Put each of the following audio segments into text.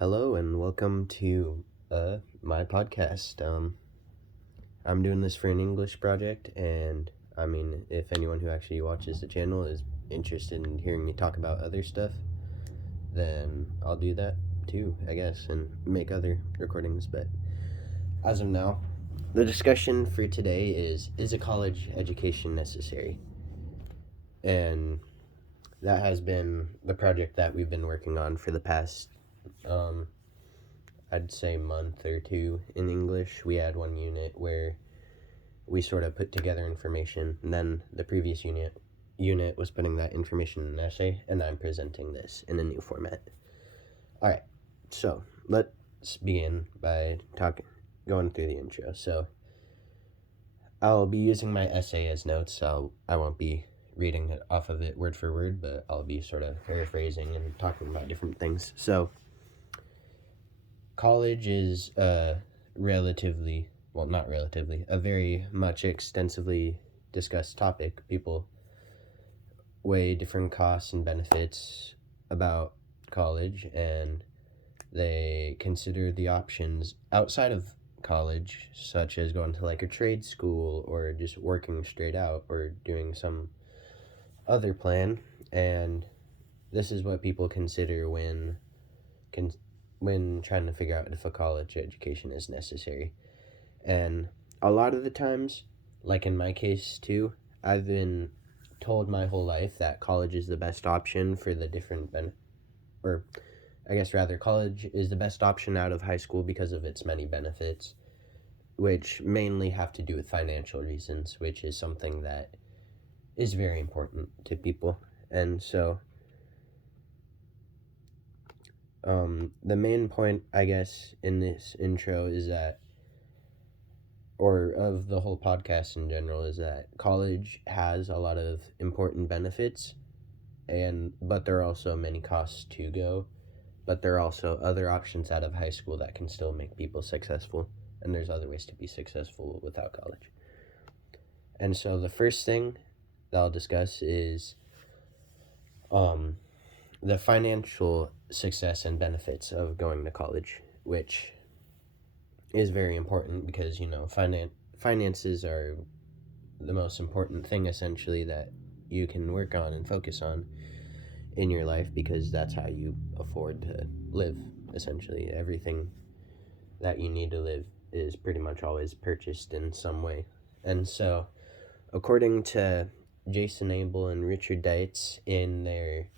Hello and welcome to my podcast. I'm doing this for an English project, and I mean, if anyone who actually watches the channel is interested in hearing me talk about other stuff, then I'll do that too, I guess, and make other recordings. But as of now, the discussion for today is a college education necessary? And that has been the project that we've been working on for the past I'd say month or two in English. We had one unit where we sort of put together information, and then the previous unit was putting that information in an essay, and I'm presenting this in a new format. All right, so let's begin by going through the intro. So I'll be using my essay as notes, so I won't be reading it off of it word for word, but I'll be sort of paraphrasing and talking about different things. So college is relatively, well, not relatively, a very much extensively discussed topic. People weigh different costs and benefits about college, and they consider the options outside of college, such as going to like a trade school or just working straight out or doing some other plan. And this is what people consider when trying to figure out if a college education is necessary. And a lot of the times, like in my case too, I've been told my whole life that college is the best option for the different or I guess rather college is the best option out of high school because of its many benefits, which mainly have to do with financial reasons, which is something that is very important to people. And so the main point, I guess, in this intro is that, or of the whole podcast in general, is that college has a lot of important benefits, but there are also many costs to go. But there are also other options out of high school that can still make people successful, and there's other ways to be successful without college. And so the first thing that I'll discuss is the financial success and benefits of going to college, which is very important because, finances are the most important thing essentially that you can work on and focus on in your life, because that's how you afford to live. Essentially, everything that you need to live is pretty much always purchased in some way. And so, according to Jason Abel and Richard Deitz in their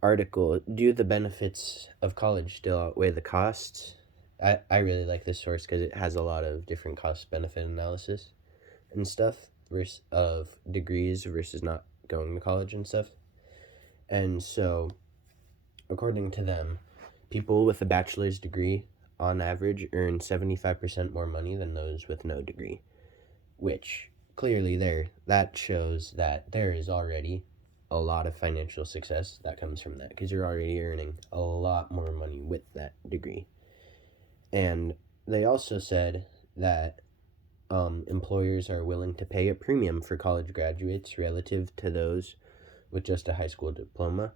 article, do the benefits of college still outweigh the costs? I really like this source because it has a lot of different cost benefit analysis and stuff of degrees versus not going to college and stuff. And so, according to them, people with a bachelor's degree on average earn 75% more money than those with no degree, which clearly that shows that there is already a lot of financial success that comes from that, because you're already earning a lot more money with that degree. And they also said that employers are willing to pay a premium for college graduates relative to those with just a high school diploma,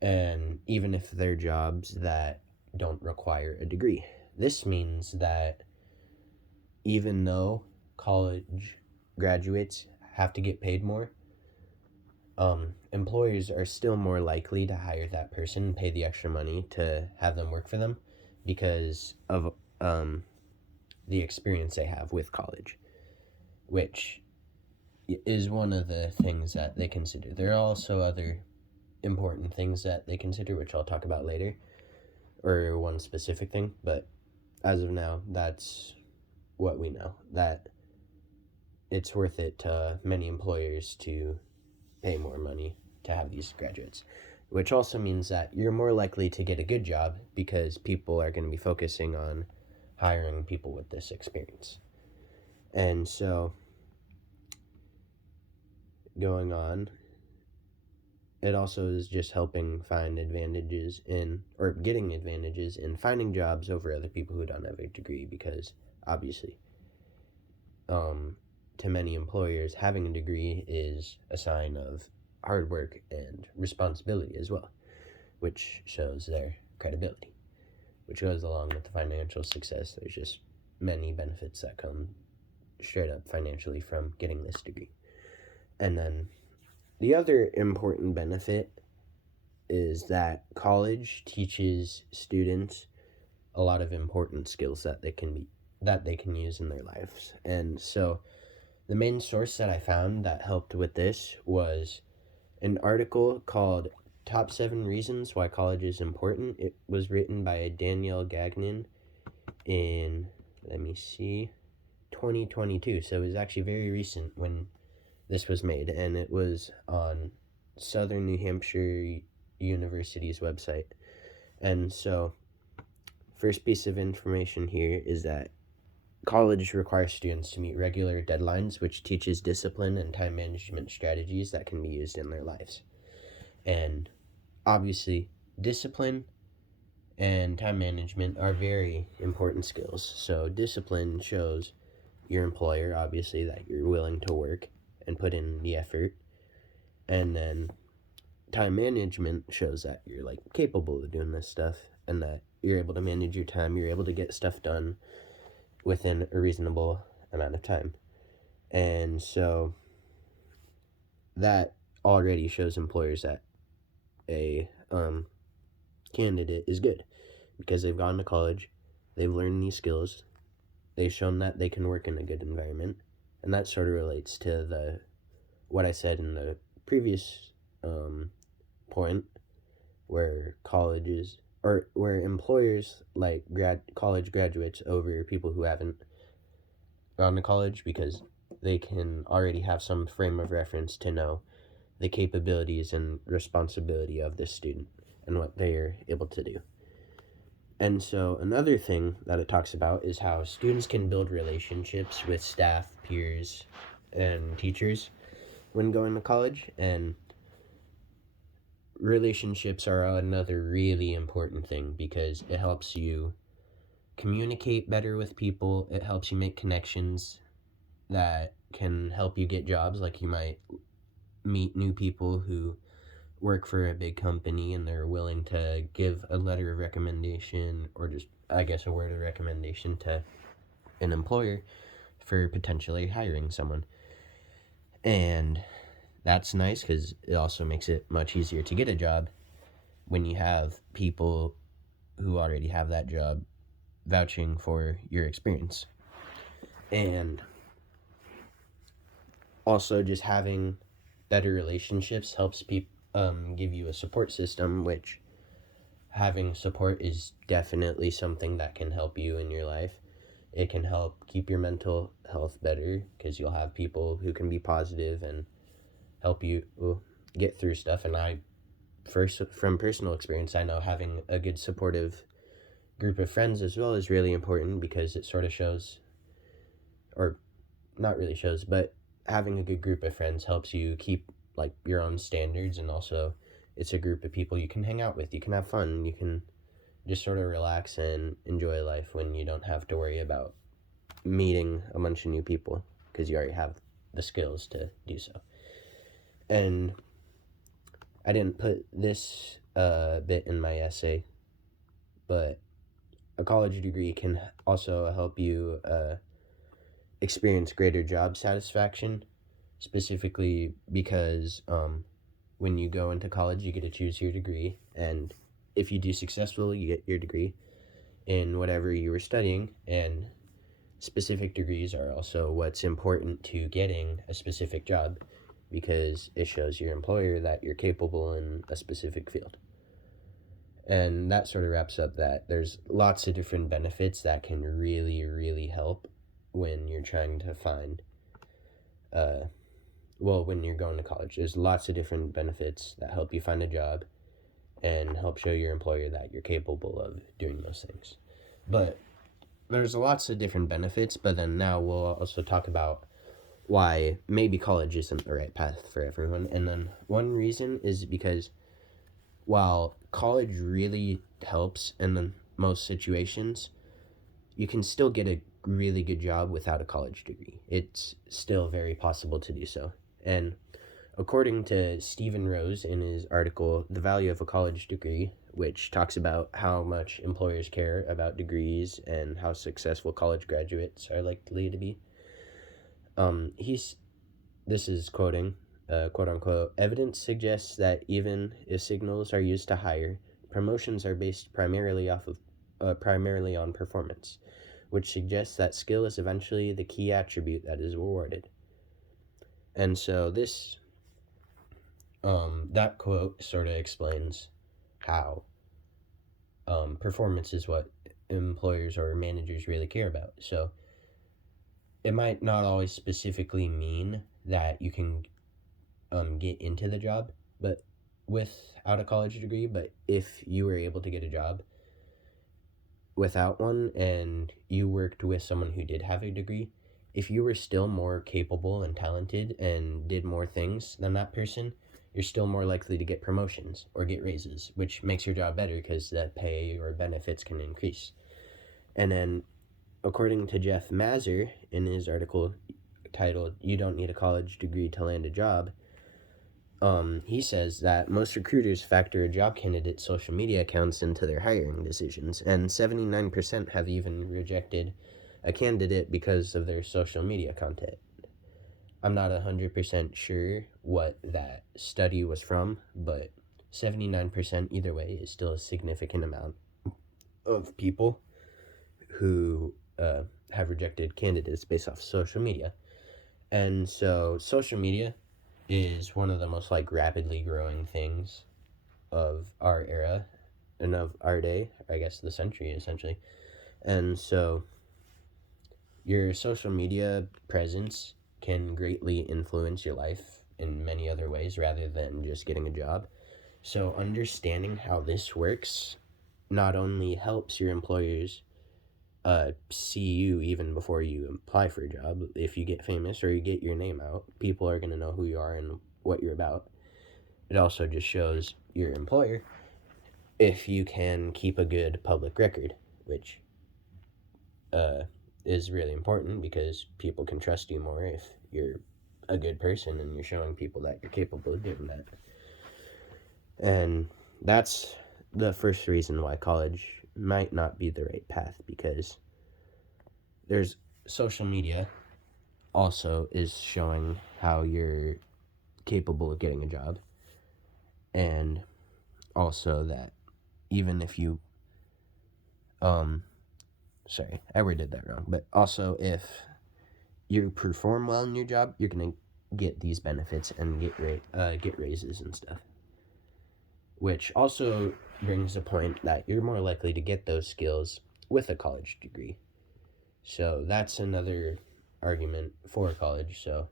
and even if they're jobs that don't require a degree. This means that even though college graduates have to get paid more, employers are still more likely to hire that person and pay the extra money to have them work for them because of the experience they have with college, which is one of the things that they consider. There are also other important things that they consider, which I'll talk about later, or one specific thing, but as of now, that's what we know, that it's worth it to many employers to pay more money to have these graduates, which also means that you're more likely to get a good job because people are going to be focusing on hiring people with this experience. And so, going on, it also is just helping find advantages or getting advantages in finding jobs over other people who don't have a degree, because obviously, to many employers, having a degree is a sign of hard work and responsibility as well, which shows their credibility. which goes along with the financial success. There's just many benefits that come straight up financially from getting this degree. And then the other important benefit is that college teaches students a lot of important skills that they can use in their lives. And so the main source that I found that helped with this was an article called Top 7 Reasons Why College is Important. It was written by Danielle Gagnon in, 2022. So it was actually very recent when this was made, and it was on Southern New Hampshire University's website. And so, first piece of information here is that college requires students to meet regular deadlines, which teaches discipline and time management strategies that can be used in their lives. And obviously, discipline and time management are very important skills. So discipline shows your employer, obviously, that you're willing to work and put in the effort. And then time management shows that you're like capable of doing this stuff and that you're able to manage your time, you're able to get stuff done within a reasonable amount of time. And so that already shows employers that a candidate is good because they've gone to college, they've learned these skills, they've shown that they can work in a good environment. And that sort of relates to what I said in the previous point, where colleges or where employers like college graduates over people who haven't gone to college, because they can already have some frame of reference to know the capabilities and responsibility of this student and what they are able to do. And so another thing that it talks about is how students can build relationships with staff, peers, and teachers when going to college. And relationships are another really important thing because it helps you communicate better with people. It helps you make connections that can help you get jobs. Like you might meet new people who work for a big company and they're willing to give a letter of recommendation, or just, I guess, a word of recommendation to an employer for potentially hiring someone. And that's nice because it also makes it much easier to get a job when you have people who already have that job vouching for your experience. And also just having better relationships helps people give you a support system, which having support is definitely something that can help you in your life. It can help keep your mental health better because you'll have people who can be positive and help you get through stuff. And from personal experience, I know having a good supportive group of friends as well is really important because it sort of shows, or not really shows, but having a good group of friends helps you keep like your own standards, and also it's a group of people you can hang out with, you can have fun, you can just sort of relax and enjoy life when you don't have to worry about meeting a bunch of new people because you already have the skills to do so. And I didn't put this bit in my essay, but a college degree can also help you experience greater job satisfaction, specifically because when you go into college, you get to choose your degree, and if you do successfully, you get your degree in whatever you were studying. And specific degrees are also what's important to getting a specific job because it shows your employer that you're capable in a specific field. And that sort of wraps up that there's lots of different benefits that can really, really help when you're trying to find when you're going to college. There's lots of different benefits that help you find a job and help show your employer that you're capable of doing those things. But there's lots of different benefits, but then now we'll also talk about why maybe college isn't the right path for everyone. And then one reason is because while college really helps in the most situations, you can still get a really good job without a college degree. It's still very possible to do so. And according to Stephen Rose in his article, The Value of a College Degree, which talks about how much employers care about degrees and how successful college graduates are likely to be. He's This is quoting, quote unquote, evidence suggests that even if signals are used to hire, promotions are based primarily on performance, which suggests that skill is eventually the key attribute that is rewarded. And so that quote sort of explains how performance is what employers or managers really care about. So it might not always specifically mean that you can get into the job, but without a college degree. But if you were able to get a job without one and you worked with someone who did have a degree, if you were still more capable and talented and did more things than that person, you're still more likely to get promotions or get raises, which makes your job better because that pay or benefits can increase. And then, according to Jeff Mazur in his article titled "You Don't Need a College Degree to Land a Job," he says that most recruiters factor a job candidate's social media accounts into their hiring decisions, and 79% have even rejected a candidate because of their social media content. I'm not 100% sure what that study was from, but 79% either way is still a significant amount of people who have rejected candidates based off social media. And so social media is one of the most rapidly growing things of our era and of our day, I guess the century essentially. And so your social media presence can greatly influence your life in many other ways rather than just getting a job. So understanding how this works not only helps your employers see you even before you apply for a job. If you get famous or you get your name out, people are going to know who you are and what you're about. It also just shows your employer if you can keep a good public record, which is really important because people can trust you more if you're a good person and you're showing people that you're capable of doing that. And that's the first reason why college might not be the right path, because there's social media also is showing how you're capable of getting a job, and also that even if you sorry, I worded that wrong, but also if you perform well in your job, you're gonna get these benefits and get raises and stuff, which also brings the point that you're more likely to get those skills with a college degree. So that's another argument for college. So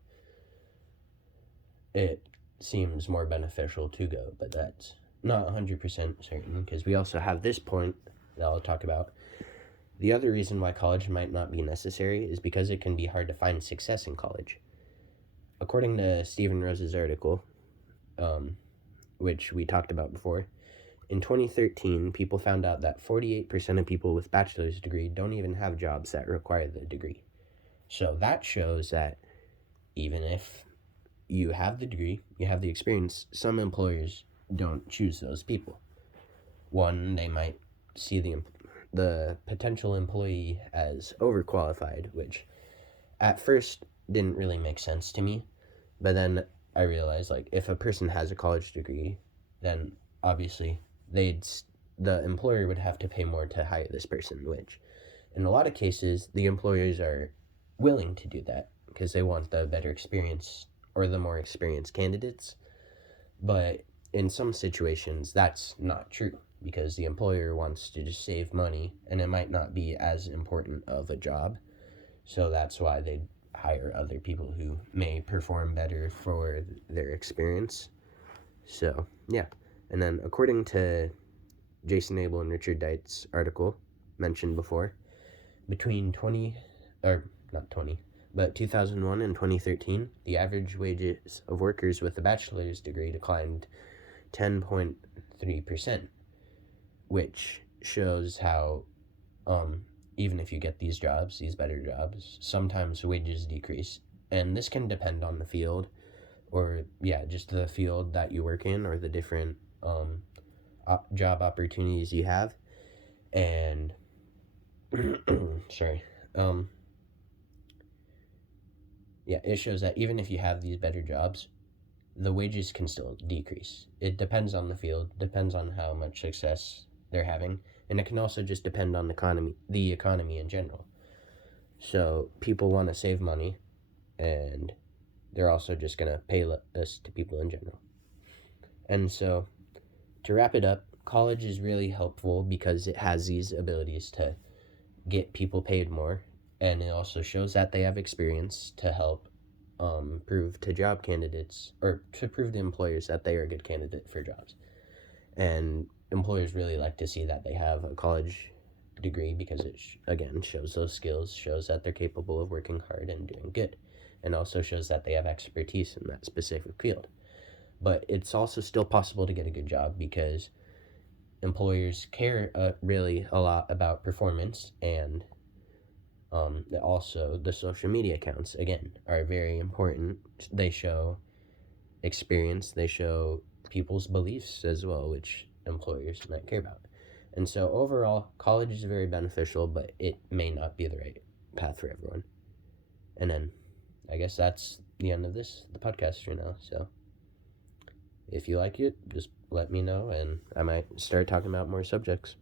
it seems more beneficial to go, but that's not 100% certain, because we also have this point that I'll talk about. The other reason why college might not be necessary is because it can be hard to find success in college. According to Stephen Rose's article, which we talked about before, in 2013, people found out that 48% of people with bachelor's degree don't even have jobs that require the degree. So that shows that even if you have the degree, you have the experience, some employers don't choose those people. One, they might see the potential employee as overqualified, which at first didn't really make sense to me. But then I realized, if a person has a college degree, then obviously the employer would have to pay more to hire this person, which in a lot of cases the employers are willing to do that because they want the better experience or the more experienced candidates. But in some situations that's not true, because the employer wants to just save money and it might not be as important of a job. So that's why they hire other people who may perform better for their experience. So yeah. And then according to Jason Abel and Richard Deitz article mentioned before, between 2001 and 2013, the average wages of workers with a bachelor's degree declined 10.3%, which shows how even if you get these jobs, these better jobs, sometimes wages decrease. And this can depend on the field, or just the field that you work in, or the different job opportunities you have, and sorry, yeah, it shows that even if you have these better jobs, the wages can still decrease. It depends on the field, depends on how much success they're having, and it can also just depend on the economy in general. So people want to save money, and they're also just going to pay less to people in general. And so, to wrap it up, college is really helpful because it has these abilities to get people paid more, and it also shows that they have experience to help prove to job candidates, or to prove to employers that they are a good candidate for jobs. And employers really like to see that they have a college degree because it again shows those skills, shows that they're capable of working hard and doing good, and also shows that they have expertise in that specific field. But it's also still possible to get a good job because employers care really a lot about performance, and also the social media accounts again are very important. They show experience, they show people's beliefs as well, which employers might care about. And so overall, college is very beneficial, but it may not be the right path for everyone. And then I guess that's the end of the podcast for now. So if you like it, just let me know, and I might start talking about more subjects.